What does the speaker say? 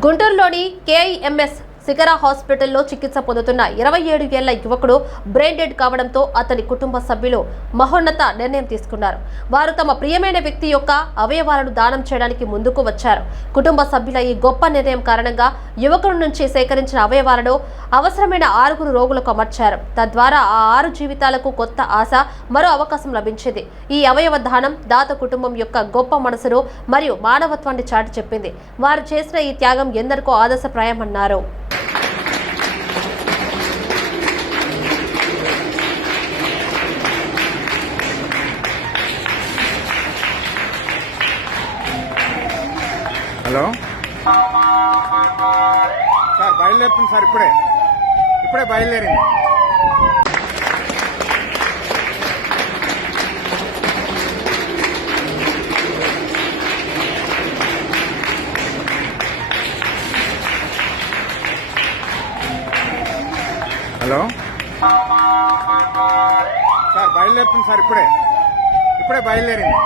గుంటూరులోని కేఐఎంఎస్ శిఖరా హాస్పిటల్లో చికిత్స పొందుతున్న ఇరవై ఏడు ఏళ్ళ యువకుడు బ్రెయిన్ డెడ్ కావడంతో అతని కుటుంబ సభ్యులు మహోన్నత నిర్ణయం తీసుకున్నారు. వారు తమ ప్రియమైన వ్యక్తి యొక్క అవయవాలను దానం చేయడానికి ముందుకు వచ్చారు. కుటుంబ సభ్యుల ఈ గొప్ప నిర్ణయం కారణంగా యువకుడి నుంచి సేకరించిన అవయవాలను అవసరమైన ఆరుగురు రోగులకు అమర్చారు. తద్వారా ఆ ఆరు జీవితాలకు కొత్త ఆశ మరో అవకాశం లభించింది. ఈ అవయవ దానం దాత కుటుంబం యొక్క గొప్ప మనసును మరియు మానవత్వాన్ని చాటి చెప్పింది. వారు చేసిన ఈ త్యాగం ఎందరికో ఆదర్శప్రాయమన్నారు. హలో. బయలుదేరుతుంది సార్ ఇప్పుడే. ఇప్పుడే బయలుదేరింది. హలో? సార్ బయలుదేరుతుంది సార్ ఇప్పుడే. ఇప్పుడే బయలుదేరింది.